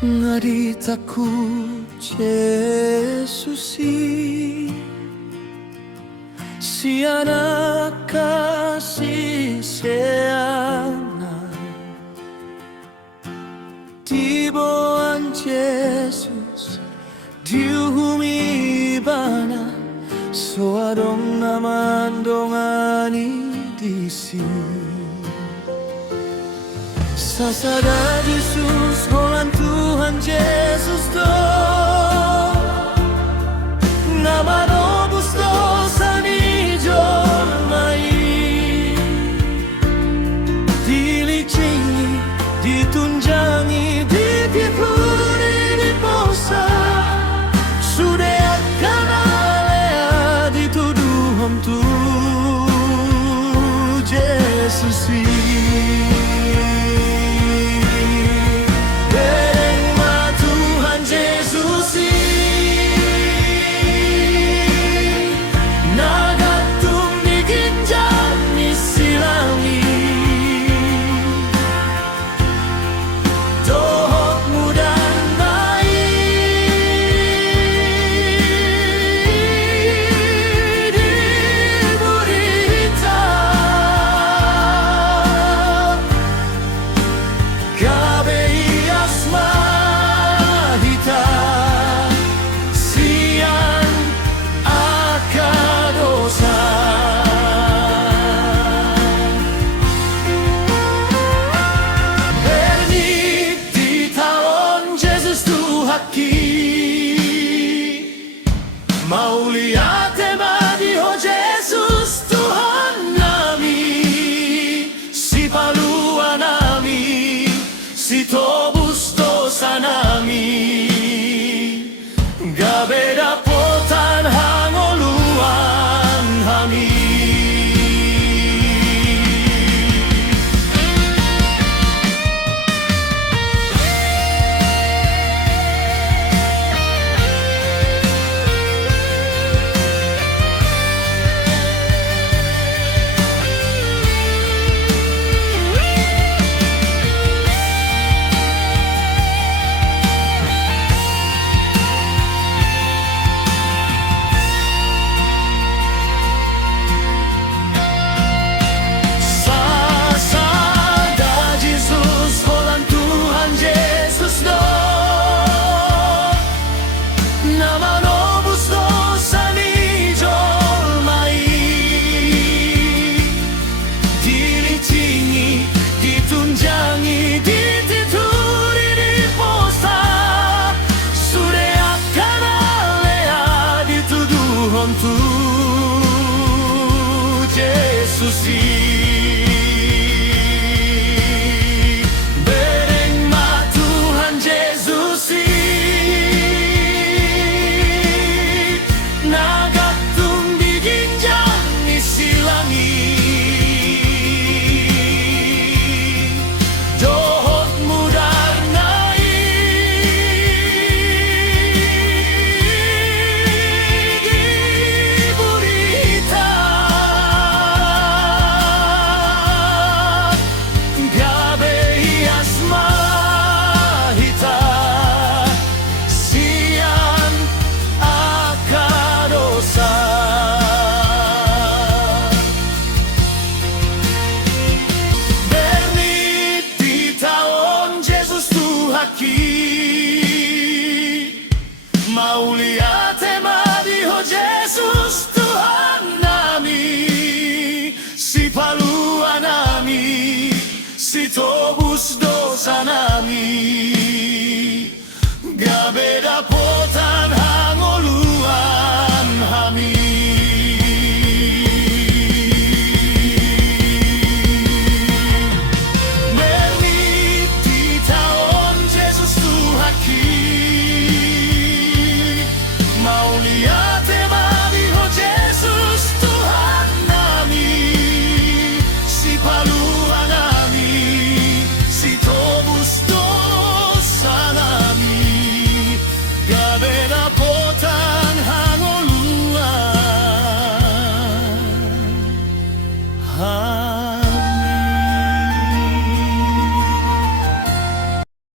Ngaritaku Jesus si anak kasih sayang Tiboan Jesus diuhumi bana so adong naman dongani disi Sasada Jesus holan Tuhan Yesus do Nama nobus dosa ni jormai Dilicingi, ditunjangi, ditipuri, diposa Sudah akan alea dituduhom tu Yesus Maulia tema Dio Jesus Tuhan nami Si palua nami Si tobus dosa nami Gabeda potan hangoluan hami Jesus Bereng ma Tuhan Jesus Nagatung di ginjang isilangi Dohot mudar nai Maulia tema Dio Jesus Tuhan nami Si palua nami Si tobus dosa nami